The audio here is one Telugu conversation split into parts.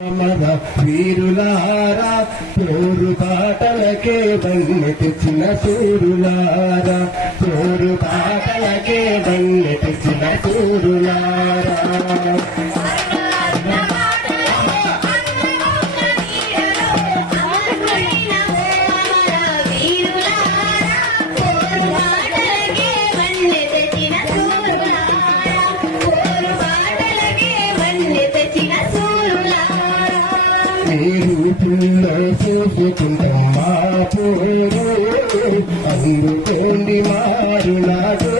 మన వీరులారా పోరు బాటలకే వన్నె తెచ్చిన సూరులారా పోరు బాటలకే వన్నె తెచ్చిన సూరులారా రూపుల్లో చూసుకుంటాం మా పోరు అందుకోండి మారునాడు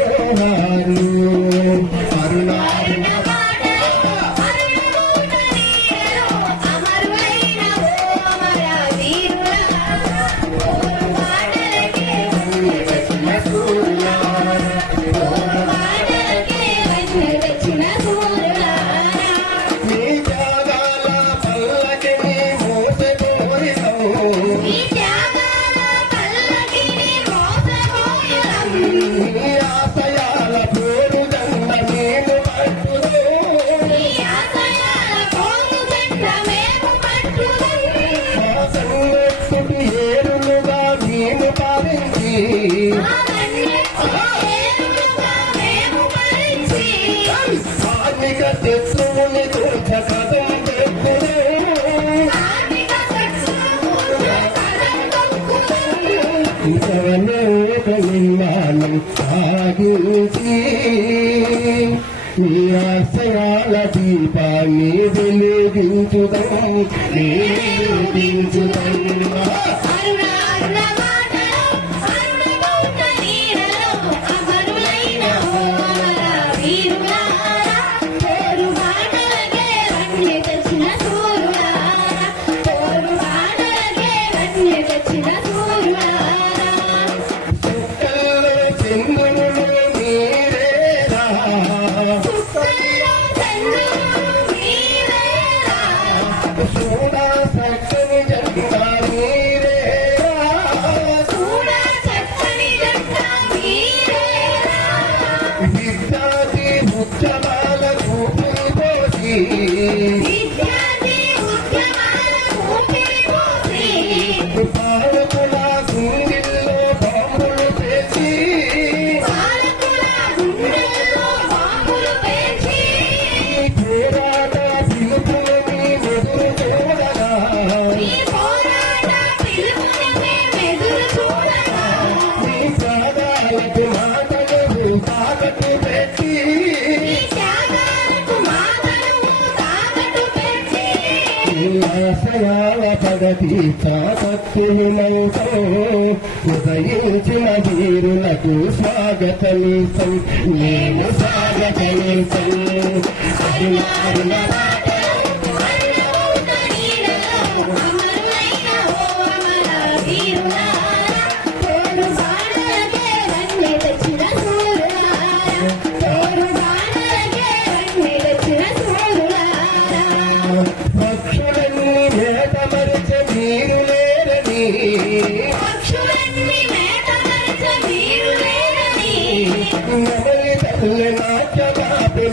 నిర్మాణం సాగించి నీ ఆశయాల దీపాన్ని వెలిగించుదాం ఆశయాల ప్రగతి చాపత్తులతో ఉదయించిన వీరులకు స్వాగతమిసం నేను స్వాగతమిసం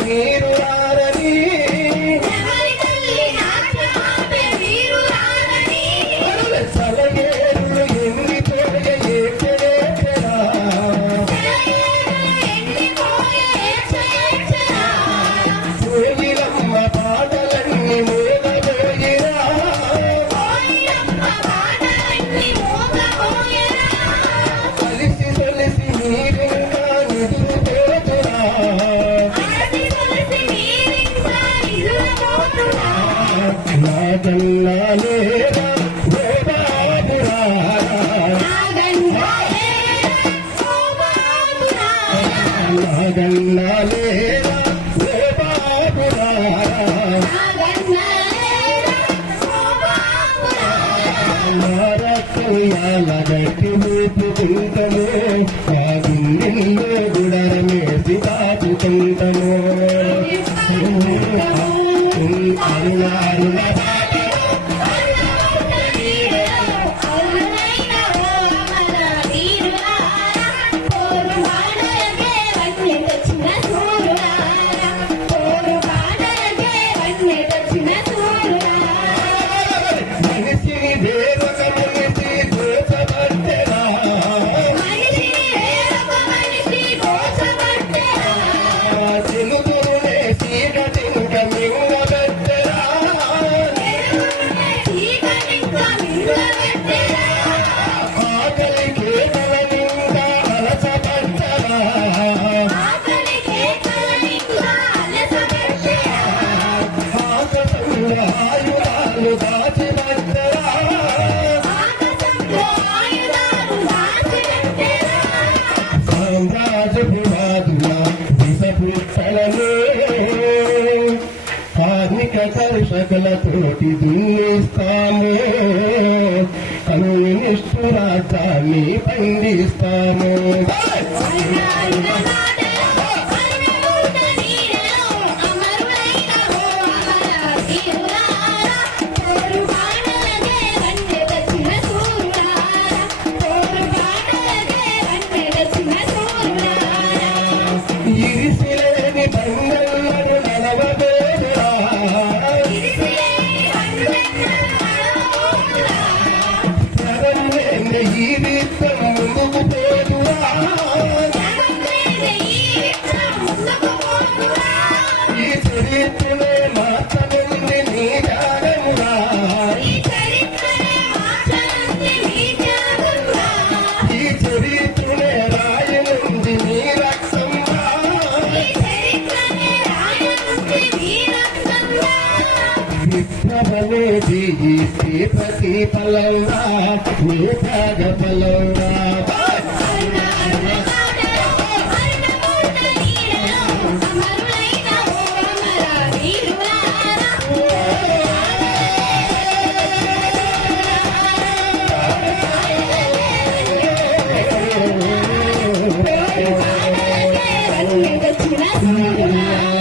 మీరు ఆరని సలగేరులు ఎండిపోయే కోయిలమ్మ పాటలన్నీ మోగబోయినా కలిసి కలిసి మీరు నాగన్నాలేరా గట్టి ఊపుకుంటను గుండెల్లో గుడరమేసి దాపుకుంటను అరుణారుణ ఆయుధాలు దాచిపెట్టరా సామ్రాజ్యవాదుల విషపుట్టలను కార్మిక కర్షకులతోటి దున్నిస్తాము కమ్యూనిస్టు రాజ్యాన్ని పండిస్తాము ఇరిసిలేని బంగారు నలవబోదురా ప్రజలేని ఈ విత్తం ముందుకు పోదురా ఈ చరిత్రనే మార్చనుంది నీ జాగమురా ఈ చరిత్రనే రాయనుంది నీ రక్తంగా విప్లవనేది ఈ ప్రతిఫలంగా నీ త్యాగ ఫలంగా Thank you.